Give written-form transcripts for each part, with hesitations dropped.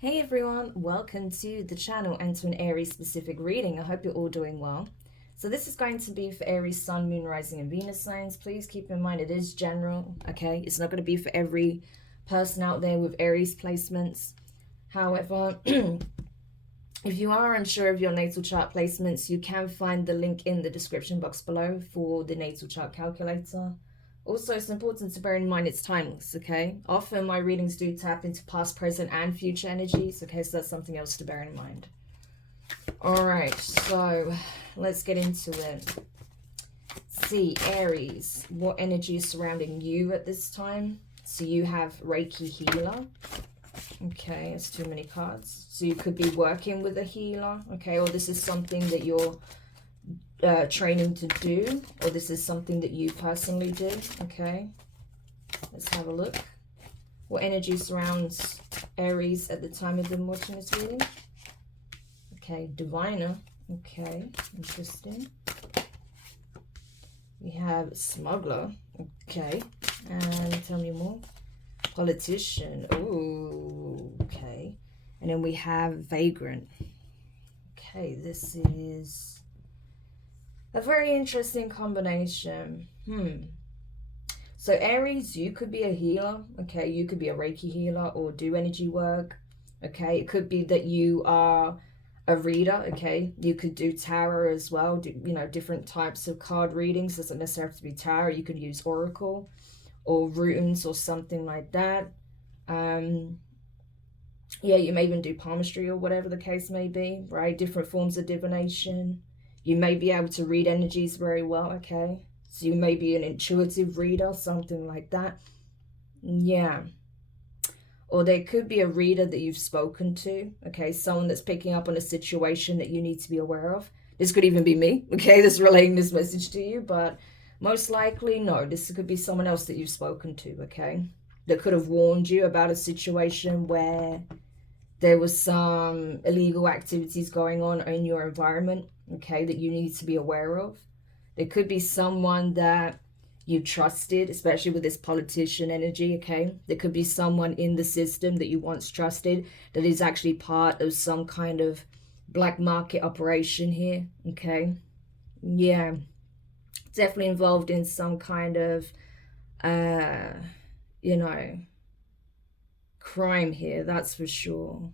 Hey everyone, welcome to the channel and to an Aries specific reading. I hope you're all doing well. So this is going to be for Aries, Sun, Moon, Rising and Venus signs. Please keep in mind it is general, okay? It's not going to be for every person out there with Aries placements. However, if you are unsure of your natal chart placements, you can find the link in the description box below for the natal chart calculator. Also, it's important to bear in mind it's timeless, okay? Often my readings do tap into past, present, and future energies, okay? So that's something else to bear in mind. All right, so let's get into it. See, Aries, what energy is surrounding you at this time? So you have Reiki healer. Okay, it's too many cards. So you could be working with a healer, okay? Or this is something that you're training to do, or this is something that you personally do. Okay, let's have a look. What energy surrounds Aries at the time of them watching this reading? Okay, diviner. Okay, interesting. We have smuggler. Okay, and tell me more. Politician. Ooh, okay. And then we have vagrant. Okay, this is a very interesting combination. So Aries, you could be a healer, okay? You could be a Reiki healer or do energy work, okay? It could be that you are a reader, okay? You could do tarot as well, different types of card readings. Doesn't necessarily have to be tarot. You could use oracle or runes or something like that. Yeah, you may even do palmistry or whatever the case may be, right? Different forms of divination. You may be able to read energies very well, okay? So you may be an intuitive reader, something like that. Yeah. Or there could be a reader that you've spoken to, okay? Someone that's picking up on a situation that you need to be aware of. This could even be me, okay? That's relaying this message to you, but most likely, no. This could be someone else that you've spoken to, okay? That could have warned you about a situation where there was some illegal activities going on in your environment, okay, that you need to be aware of. There could be someone that you trusted, especially with this politician energy, okay? There could be someone in the system that you once trusted that is actually part of some kind of black market operation here, okay? Yeah, definitely involved in some kind of, crime here, that's for sure.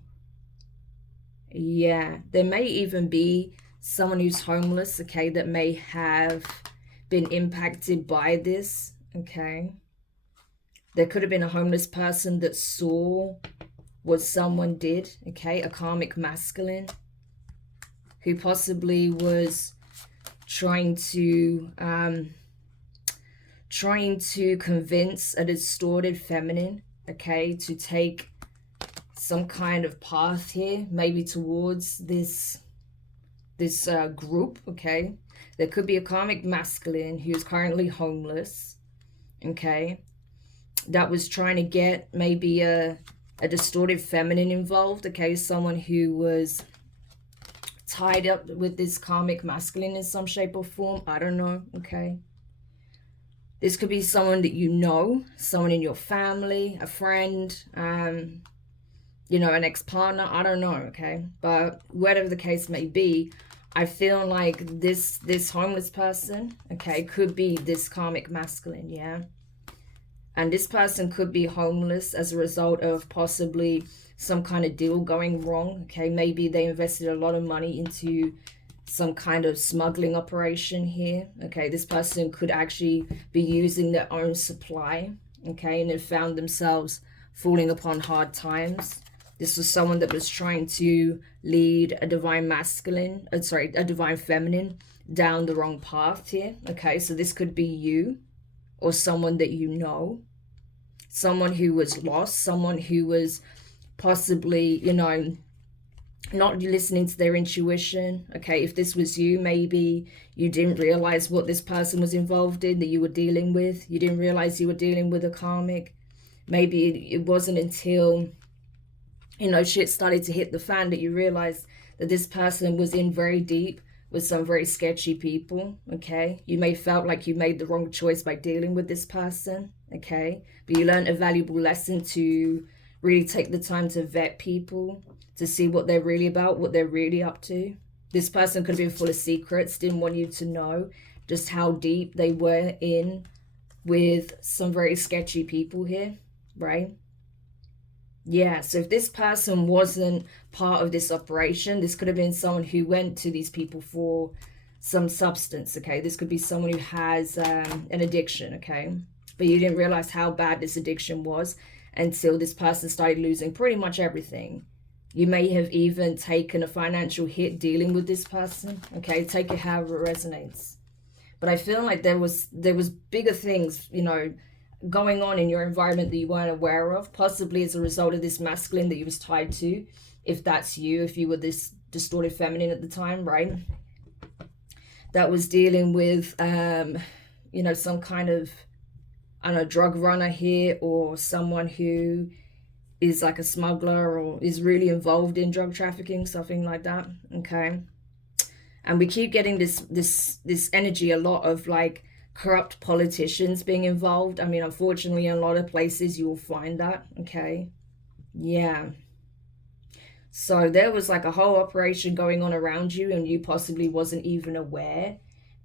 Yeah, there may even be someone who's homeless, okay, that may have been impacted by this, okay? There could have been a homeless person that saw what someone did, okay? A karmic masculine who possibly was trying to convince a distorted feminine, okay, to take some kind of path here, maybe towards this group, okay? There could be a karmic masculine who's currently homeless, okay, that was trying to get maybe a distorted feminine involved, okay? Someone who was tied up with this karmic masculine in some shape or form. I don't know, okay? This could be someone that you know, someone in your family, a friend, an ex-partner, I don't know, okay? But whatever the case may be, I feel like this homeless person, okay, could be this karmic masculine, yeah? And this person could be homeless as a result of possibly some kind of deal going wrong, okay? Maybe they invested a lot of money into some kind of smuggling operation here, okay? This person could actually be using their own supply, okay? And have found themselves falling upon hard times. This was someone that was trying to lead a divine masculine, a divine feminine down the wrong path here, okay? So this could be you or someone that you know, someone who was lost, someone who was possibly, not listening to their intuition, okay? If this was you, maybe you didn't realize what this person was involved in that you were dealing with. You didn't realize you were dealing with a karmic. Maybe it wasn't until shit started to hit the fan that you realized that this person was in very deep with some very sketchy people, okay? You may felt like you made the wrong choice by dealing with this person, okay? But you learned a valuable lesson to really take the time to vet people, to see what they're really about, what they're really up to. This person could have been full of secrets, didn't want you to know just how deep they were in with some very sketchy people here, right? Yeah, so if this person wasn't part of this operation, this could have been someone who went to these people for some substance, okay? This could be someone who has an addiction, okay? But you didn't realize how bad this addiction was until this person started losing pretty much everything. You may have even taken a financial hit dealing with this person, okay? Take it however it resonates. But I feel like there was bigger things, you know, going on in your environment that you weren't aware of, possibly as a result of this masculine that you was tied to, if that's you, if you were this distorted feminine at the time, right? That was dealing with, you know, some kind of, I don't know, drug runner here, or someone who is like a smuggler or is really involved in drug trafficking, something like that, okay? And we keep getting this energy a lot of like corrupt politicians being involved. I mean, unfortunately, in a lot of places you will find that, okay? Yeah. So there was like a whole operation going on around you, and you possibly wasn't even aware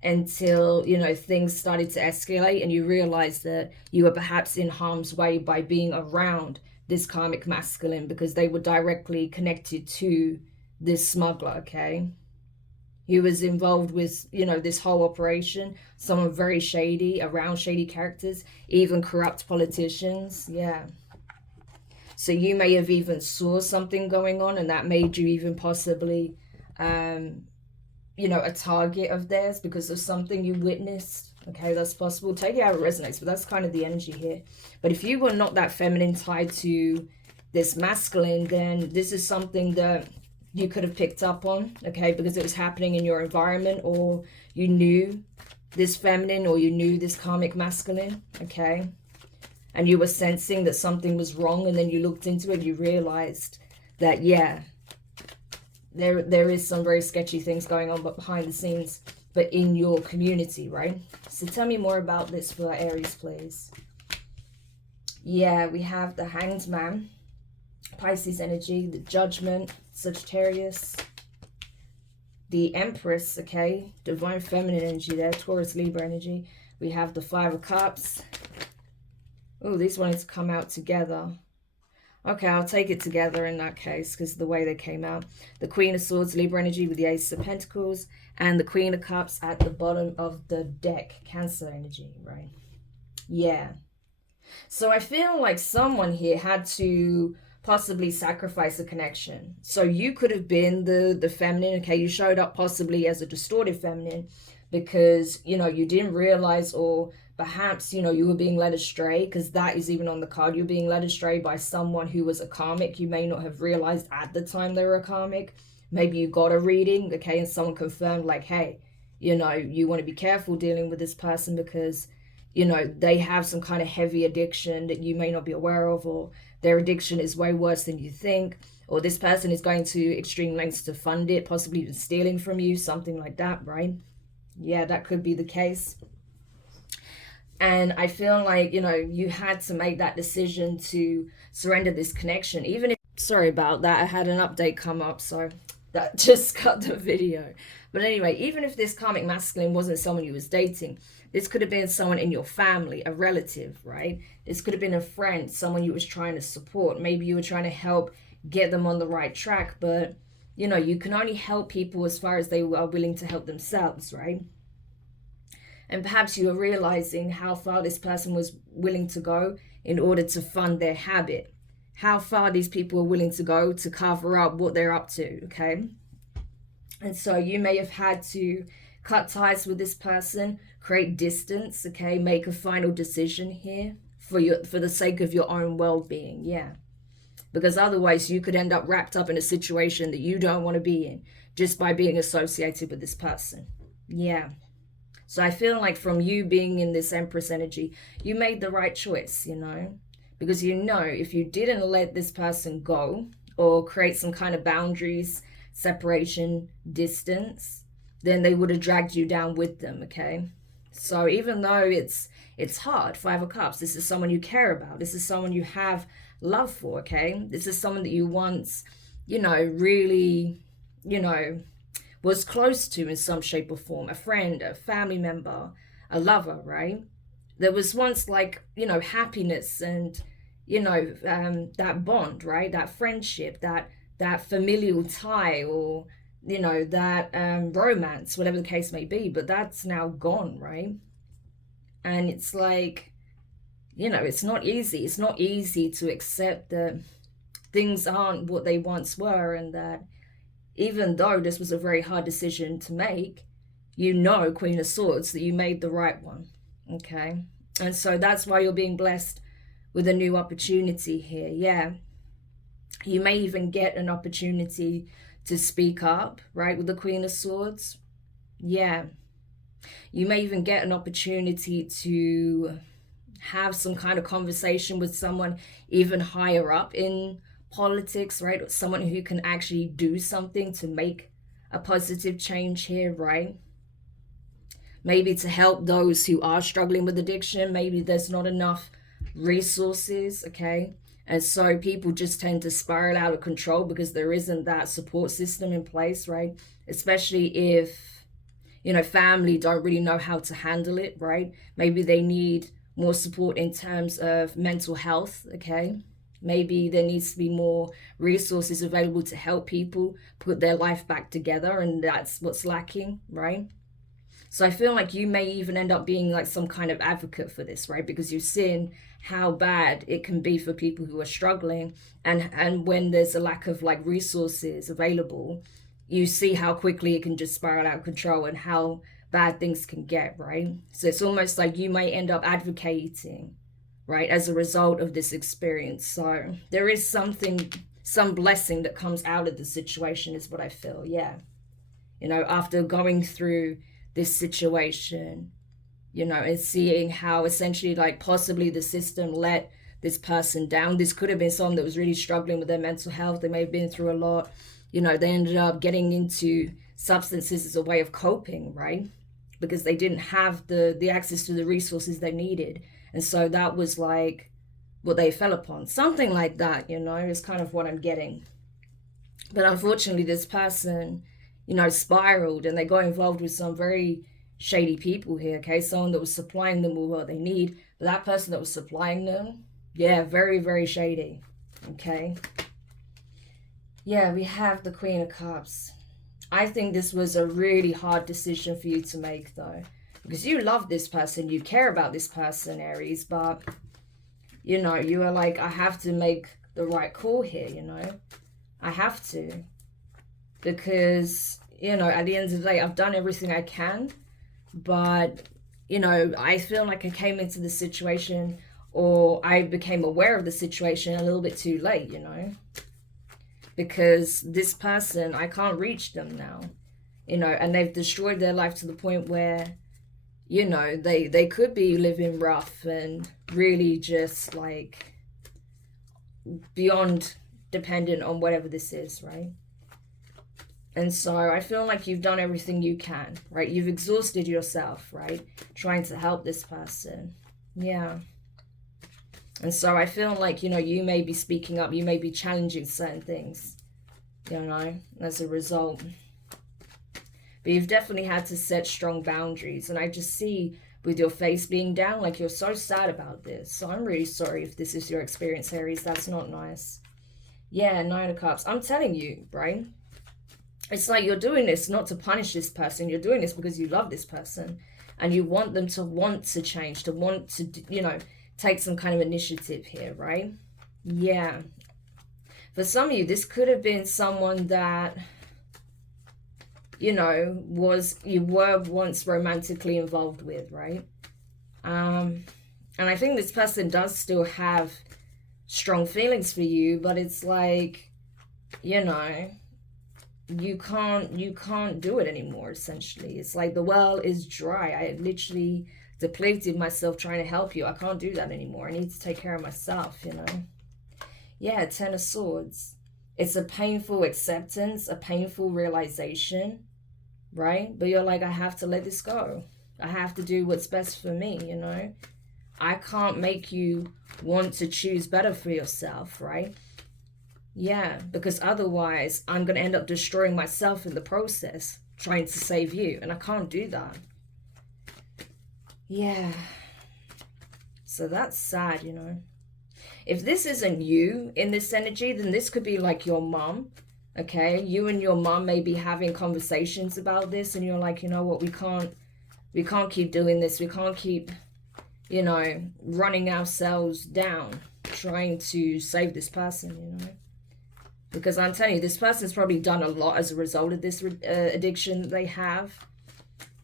until, you know, things started to escalate and you realized that you were perhaps in harm's way by being around this karmic masculine, because they were directly connected to this smuggler, okay? He was involved with, you know, this whole operation. Someone very shady, around shady characters, even corrupt politicians. Yeah. So you may have even saw something going on, and that made you even possibly, you know, a target of theirs because of something you witnessed. Okay, that's possible. Take it how it resonates, but that's kind of the energy here. But if you were not that feminine tied to this masculine, then this is something that you could have picked up on, okay, because it was happening in your environment, or you knew this feminine, or you knew this karmic masculine, okay, and you were sensing that something was wrong, and then you looked into it, you realized that, yeah, there is some very sketchy things going on, but behind the scenes, but in your community, right? So tell me more about this for Aries, please. Yeah, we have the Hanged Man, Pisces energy, the Judgment, Sagittarius, the Empress, okay, Divine Feminine energy there, Taurus, Libra energy. We have the Five of Cups. Oh, these wanted to come out together. Okay, I'll take it together in that case because the way they came out. The Queen of Swords, Libra energy with the Ace of Pentacles, and the Queen of Cups at the bottom of the deck, Cancer energy, right? Yeah. So I feel like someone here had to possibly sacrifice a connection. So you could have been the feminine, okay? You showed up possibly as a distorted feminine because, you know, you didn't realize, or perhaps, you know, you were being led astray, because that is even on the card. You're being led astray by someone who was a karmic. You may not have realized at the time they were a karmic. Maybe you got a reading, okay, and someone confirmed like, hey, you know, you want to be careful dealing with this person because, you know, they have some kind of heavy addiction that you may not be aware of, or their addiction is way worse than you think, or this person is going to extreme lengths to fund it, possibly even stealing from you, something like that, right? Yeah, that could be the case. And I feel like, you know, you had to make that decision to surrender this connection, even if, sorry about that, I had an update come up, so that just cut the video. But anyway, even if this karmic masculine wasn't someone you was dating, this could have been someone in your family, a relative, right? This could have been a friend, someone you was trying to support. Maybe you were trying to help get them on the right track, but, you know, you can only help people as far as they are willing to help themselves, right? And perhaps you were realizing how far this person was willing to go in order to fund their habit. How far these people are willing to go to cover up what they're up to, okay? And so you may have had to cut ties with this person, create distance, okay? Make a final decision here for the sake of your own well-being, yeah. Because otherwise you could end up wrapped up in a situation that you don't want to be in just by being associated with this person, yeah. So I feel like from you being in this Empress energy, you made the right choice, you know, because you know if you didn't let this person go or create some kind of boundaries, separation, distance, then they would have dragged you down with them, okay? So even though it's hard, Five of Cups, this is someone you care about. This is someone you have love for, okay? This is someone that you once, you know, really, you know, was close to in some shape or form. A friend, a family member, a lover, right? There was once like, you know, happiness and, you know, that bond, right? That friendship, that familial tie, or, you know, that romance, whatever the case may be. But that's now gone, right? And it's like, you know, it's not easy. It's not easy to accept that things aren't what they once were, and that even though this was a very hard decision to make, you know, Queen of Swords, that you made the right one, okay? And so that's why you're being blessed with a new opportunity here. Yeah, you may even get an opportunity to speak up, right, with the Queen of Swords. Yeah, you may even get an opportunity to have some kind of conversation with someone even higher up in politics, right? Someone who can actually do something to make a positive change here, right? Maybe to help those who are struggling with addiction. Maybe there's not enough resources, okay? And so people just tend to spiral out of control because there isn't that support system in place, right? Especially if, you know, family don't really know how to handle it, right? Maybe they need more support in terms of mental health, okay? Maybe there needs to be more resources available to help people put their life back together, and that's what's lacking, right? So I feel like you may even end up being like some kind of advocate for this, right? Because you've seen how bad it can be for people who are struggling, and when there's a lack of like resources available, you see how quickly it can just spiral out of control and how bad things can get, right? So it's almost like you may end up advocating, right, as a result of this experience. So there is something, some blessing that comes out of the situation is what I feel. Yeah, you know, after going through this situation, you know, and seeing how essentially like possibly the system let this person down. This could have been someone that was really struggling with their mental health. They may have been through a lot. You know, they ended up getting into substances as a way of coping, right? Because they didn't have the access to the resources they needed. And so that was like what they fell upon. Something like that, you know, is kind of what I'm getting. But unfortunately, this person, you know, spiraled, and they got involved with some very shady people here, okay? Someone that was supplying them with what they need. But that person that was supplying them, yeah, very, very shady, okay? Yeah, we have the Queen of Cups. I think this was a really hard decision for you to make, though. Because you love this person, you care about this person, Aries, but, you know, you are like, I have to make the right call here, you know? I have to. Because, you know, at the end of the day, I've done everything I can, but, you know, I feel like I came into the situation, or I became aware of the situation a little bit too late, you know? Because this person, I can't reach them now, you know, and they've destroyed their life to the point where, you know, they could be living rough and really just like beyond dependent on whatever this is, right? And so I feel like you've done everything you can, right? You've exhausted yourself, right? Trying to help this person. Yeah. And so I feel like, you know, you may be speaking up, you may be challenging certain things, you know, as a result. But you've definitely had to set strong boundaries. And I just see with your face being down, like you're so sad about this. So I'm really sorry if this is your experience, Aries. That's not nice. Yeah, Nine of Cups. I'm telling you, right? It's like you're doing this not to punish this person. You're doing this because you love this person. And you want them to want to change, to want to, you know, take some kind of initiative here, right? Yeah. For some of you, this could have been someone that, you know, you were once romantically involved with, right? And I think this person does still have strong feelings for you, but it's like, you know, you can't do it anymore, essentially. It's like the well is dry. I literally depleted myself trying to help you. I can't do that anymore. I need to take care of myself, you know? Yeah, Ten of Swords. It's a painful acceptance, a painful realization, right? But you're like, I have to let this go. I have to do what's best for me, you know? I can't make you want to choose better for yourself, right? Yeah, because otherwise I'm going to end up destroying myself in the process, trying to save you, and I can't do that. Yeah. So that's sad, you know. If this isn't you in this energy, then this could be like your mom, okay? You and your mom may be having conversations about this, and you're like, you know what, we can't keep doing this. We can't keep, you know, running ourselves down, trying to save this person, you know? Because I'm telling you, this person's probably done a lot as a result of this addiction they have,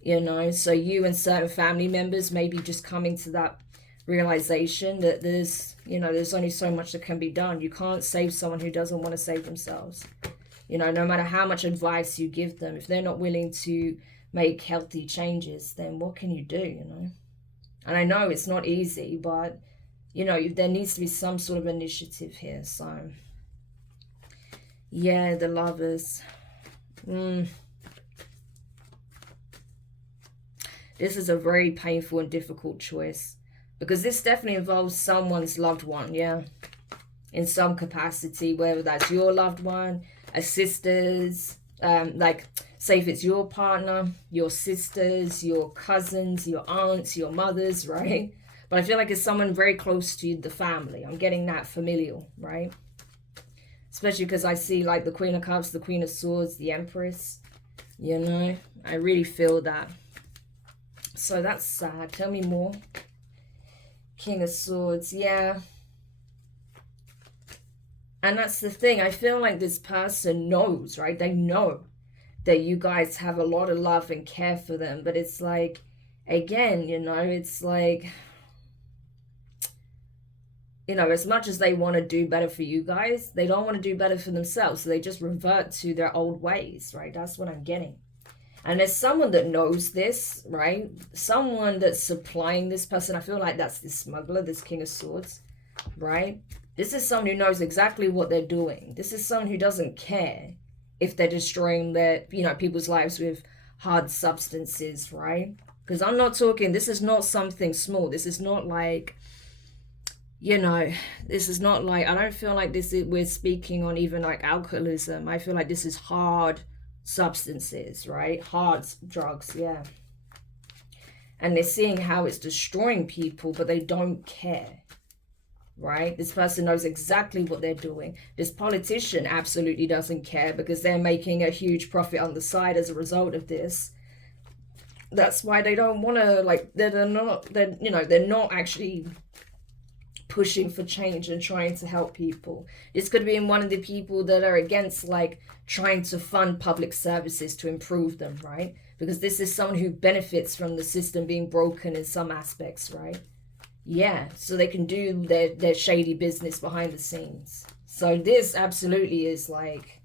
you know? So you and certain family members may be just coming to that realization that there's, you know, there's only so much that can be done. You can't save someone who doesn't want to save themselves. You know, no matter how much advice you give them, if they're not willing to make healthy changes, then what can you do, you know? And I know it's not easy, but, you know, there needs to be some sort of initiative here. So, yeah, the Lovers. This is a very painful and difficult choice. Because this definitely involves someone's loved one, yeah. In some capacity, whether that's your loved one, a sister's, like, say if it's your partner, your sisters, your cousins, your aunts, your mothers, right? But I feel like it's someone very close to the family. I'm getting that familial, right? Especially because I see, like, the Queen of Cups, the Queen of Swords, the Empress, you know? I really feel that. So that's sad. Tell me more. King of Swords, yeah. And that's the thing. I feel like this person knows, right? They know that you guys have a lot of love and care for them. But it's like, again, you know, it's like, you know, as much as they want to do better for you guys, they don't want to do better for themselves. So they just revert to their old ways, right? That's what I'm getting. And there's someone that knows this, right? Someone that's supplying this person. I feel like that's this smuggler, this King of Swords, right? This is someone who knows exactly what they're doing. This is someone who doesn't care if they're destroying their, you know, people's lives with hard substances, right? Because I'm not talking, this is not something small. This is not like, you know, this is not like, I don't feel like this is, we're speaking on even like alcoholism. I feel like this is hard substances, right? Hard drugs, yeah. And they're seeing how it's destroying people, but they don't care, right? This person knows exactly what they're doing. This politician absolutely doesn't care because they're making a huge profit on the side as a result of this. That's why they don't want to, like, they're not actually pushing for change and trying to help people. This could be in one of the people that are against, like, trying to fund public services to improve them, right? Because this is someone who benefits from the system being broken in some aspects, right? Yeah, so they can do their shady business behind the scenes. So this absolutely is like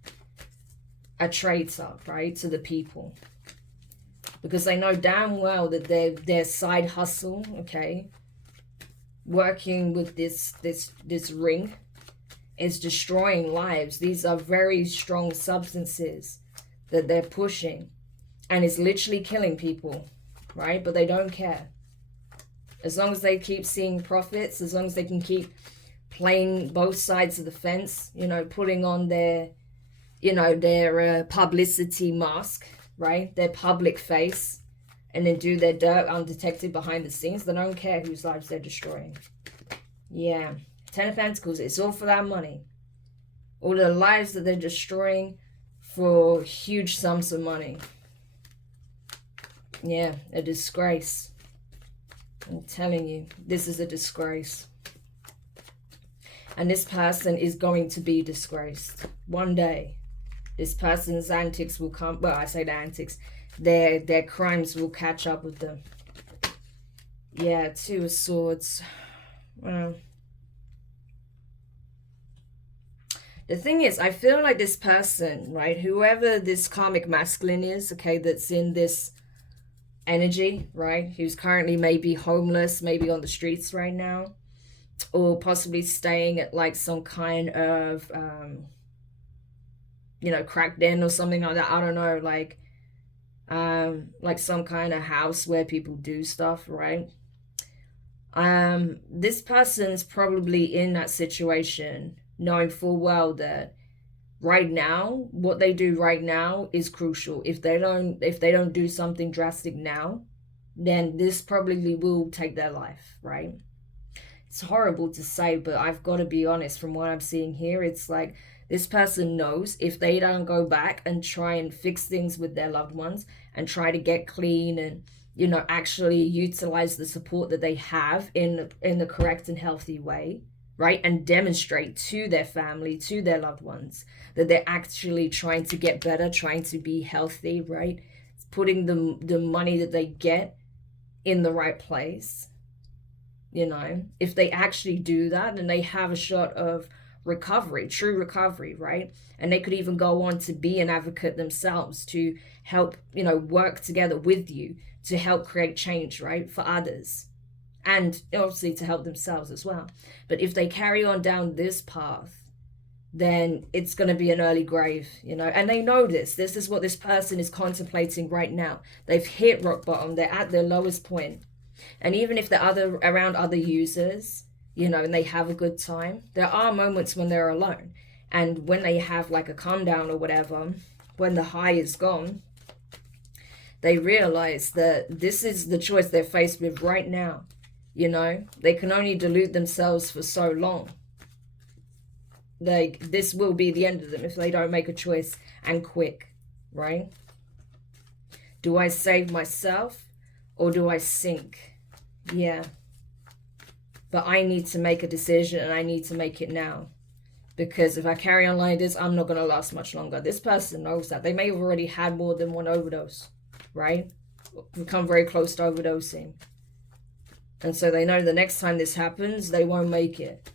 a traitor, right, to the people. Because they know damn well that their side hustle, okay, working with this ring is destroying lives. These are very strong substances that they're pushing, and it's literally killing people, right? But they don't care. As long as they keep seeing profits, as long as they can keep playing both sides of the fence, you know, putting on their, you know, their publicity mask, right? Their public face, and then do their dirt undetected behind the scenes. They don't care whose lives they're destroying. Yeah. 10 of Pentacles, it's all for that money. All the lives that they're destroying for huge sums of money. Yeah, a disgrace. I'm telling you, this is a disgrace. And this person is going to be disgraced. One day, this person's antics will come. Well, I say the antics. Their crimes will catch up with them. Yeah, Two of Swords. Well, the thing is, I feel like this person, right, whoever this karmic masculine is, okay, that's in this energy, right, who's currently maybe homeless, maybe on the streets right now, or possibly staying at like some kind of, you know, crack den or something like that. I don't know, like some kind of house where people do stuff, right? This person's probably in that situation knowing full well that right now, what they do right now is crucial. If they don't do something drastic now, then this probably will take their life, right? It's horrible to say, but I've got to be honest, from what I'm seeing here, it's like this person knows if they don't go back and try and fix things with their loved ones and try to get clean and, you know, actually utilize the support that they have in the correct and healthy way, right? And demonstrate to their family, to their loved ones, that they're actually trying to get better, trying to be healthy, right? Putting the money that they get in the right place. You know, if they actually do that, then they have a shot of recovery, true recovery, right? And they could even go on to be an advocate themselves, to help, you know, work together with you to help create change, right, for others, and obviously to help themselves as well. But if they carry on down this path, then it's going to be an early grave, you know, and they know this is what this person is contemplating right now. They've hit rock bottom, they're at their lowest point. And even if they're around other users, you know, and they have a good time, there are moments when they're alone. And when they have like a calm down or whatever, when the high is gone, they realize that this is the choice they're faced with right now. You know, they can only delude themselves for so long. Like, this will be the end of them if they don't make a choice, and quick, right? Do I save myself or do I sink? Yeah. But I need to make a decision, and I need to make it now. Because if I carry on like this, I'm not going to last much longer. This person knows that. They may have already had more than one overdose, right? Become very close to overdosing. And so they know the next time this happens, they won't make it.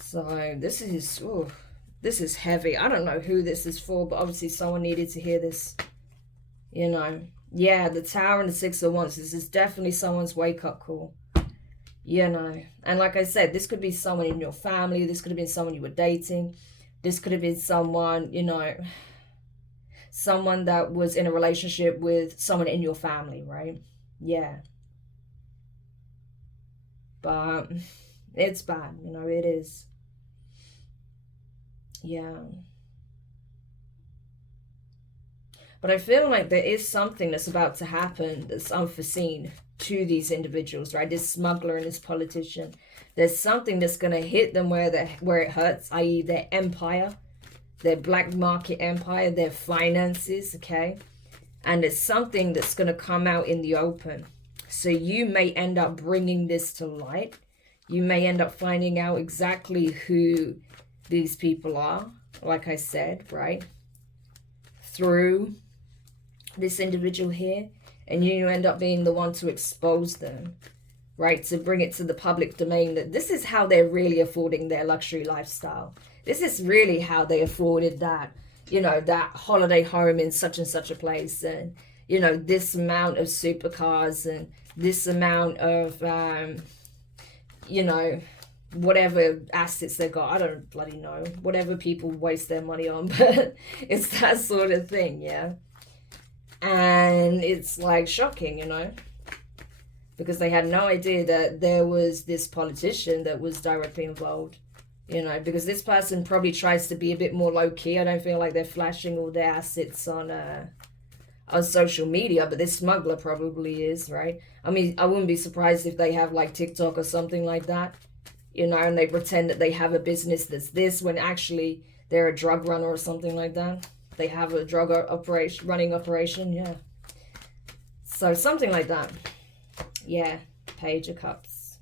So this is heavy. I don't know who this is for, but obviously someone needed to hear this. You know. Yeah, the Tower and the Six of Wands. This is definitely someone's wake-up call. You know. And like I said, this could be someone in your family. This could have been someone you were dating. This could have been someone, you know, someone that was in a relationship with someone in your family, right? Yeah. But it's bad, you know, it is. Yeah. But I feel like there is something that's about to happen that's unforeseen to these individuals, right? This smuggler and this politician. There's something that's going to hit them where it hurts, i.e. their empire, their black market empire, their finances, okay? And it's something that's going to come out in the open. So you may end up bringing this to light. You may end up finding out exactly who these people are, like I said, right? Through this individual here. And you end up being the one to expose them, right? To bring it to the public domain that this is how they're really affording their luxury lifestyle. This is really how they afforded that, you know, that holiday home in such and such a place. And, you know, this amount of supercars and this amount of, you know, whatever assets they got. I don't bloody know. Whatever people waste their money on. But it's that sort of thing, yeah? And it's like shocking, you know, because they had no idea that there was this politician that was directly involved, you know, because this person probably tries to be a bit more low-key. I don't feel like they're flashing all their assets on social media, but this smuggler probably is, right? I mean, I wouldn't be surprised if they have like TikTok or something like that, you know, and they pretend that they have a business that's this when actually they're a drug runner or something like that. They have a drug running operation, yeah. So something like that. Yeah, Page of Cups.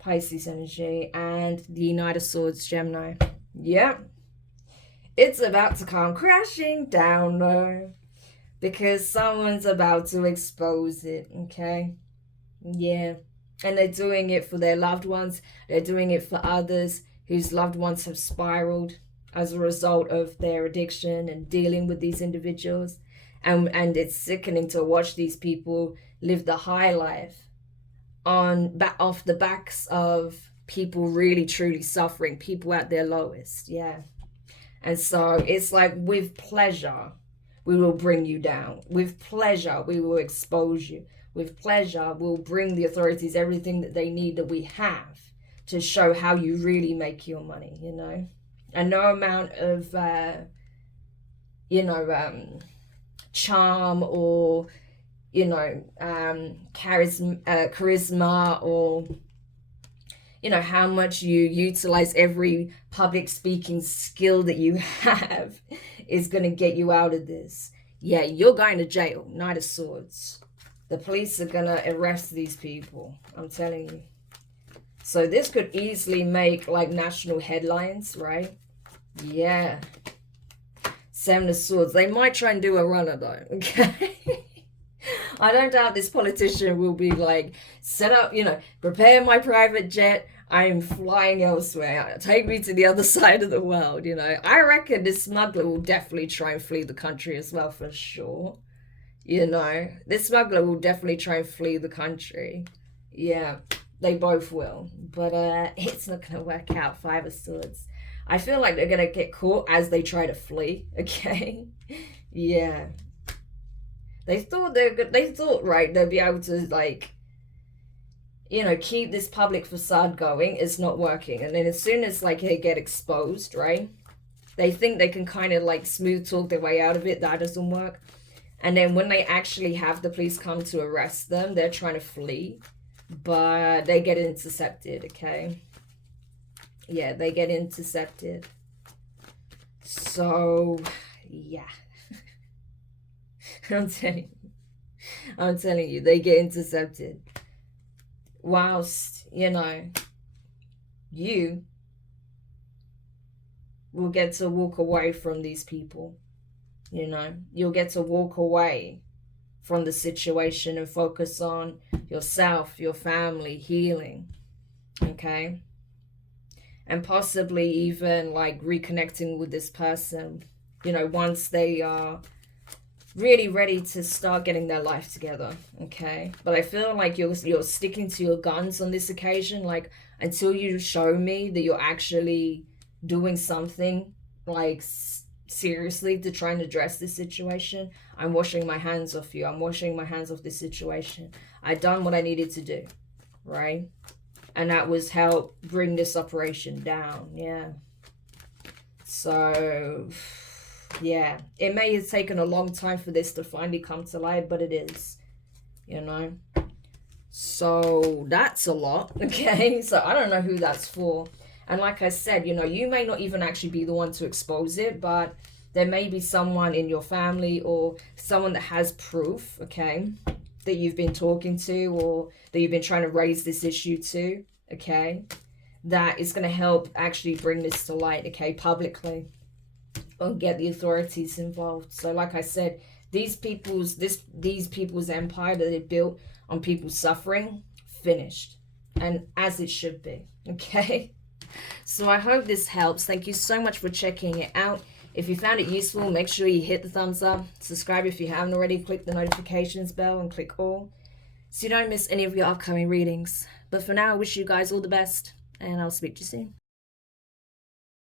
Pisces energy and the Knight of Swords, Gemini. Yeah. It's about to come crashing down though. Because someone's about to expose it, okay? Yeah. And they're doing it for their loved ones. They're doing it for others whose loved ones have spiraled as a result of their addiction and dealing with these individuals. And it's sickening to watch these people live the high life off the backs of people really truly suffering, people at their lowest. Yeah. And so it's like, with pleasure we will bring you down, with pleasure we will expose you, with pleasure will bring the authorities everything that they need, that we have, to show how you really make your money, you know. And no amount of, charm or, charisma, or, how much you utilize every public speaking skill that you have is going to get you out of this. Yeah, you're going to jail. Knight of Swords. The police are going to arrest these people. I'm telling you. So this could easily make like national headlines, right? Yeah. Seven of Swords. They might try and do a runner though, okay? I don't doubt this politician will be like, set up, prepare my private jet. I am flying elsewhere. Take me to the other side of the world, I reckon this smuggler will definitely try and flee the country as well, for sure. This smuggler will definitely try and flee the country. Yeah, they both will. But it's not going to work out. Five of Swords. I feel like they're going to get caught as they try to flee, okay? Yeah. They thought, right, they'll be able to, like, keep this public facade going. It's not working. And then as soon as, like, they get exposed, right, they think they can kind of, like, smooth talk their way out of it. That doesn't work. And then when they actually have the police come to arrest them, they're trying to flee. But they get intercepted, okay? Yeah, they get intercepted. So, yeah. I'm telling you, they get intercepted. Whilst, you will get to walk away from these people. You'll get to walk away from the situation and focus on yourself, your family, healing. Okay? And possibly even like reconnecting with this person, once they are really ready to start getting their life together, okay? But I feel like you're sticking to your guns on this occasion, like until you show me that you're actually doing something like seriously to try and address this situation. I'm washing my hands off you. I'm washing my hands off this situation. I've done what I needed to do, right? And that was help bring this operation down, yeah. So, yeah, it may have taken a long time for this to finally come to light, but it is, So that's a lot, okay? So I don't know who that's for. And like I said, you may not even actually be the one to expose it, but there may be someone in your family or someone that has proof, okay, that you've been talking to or that you've been trying to raise this issue to, okay, that is going to help actually bring this to light, okay, publicly, or get the authorities involved. So like I said, these people's empire that they built on people's suffering, finished, and as it should be, okay? So I hope this helps. Thank you so much for checking it out. If you found it useful, make sure you hit the thumbs up. Subscribe if you haven't already. Click the notifications bell and click all, so you don't miss any of your upcoming readings. But for now, I wish you guys all the best, and I'll speak to you soon.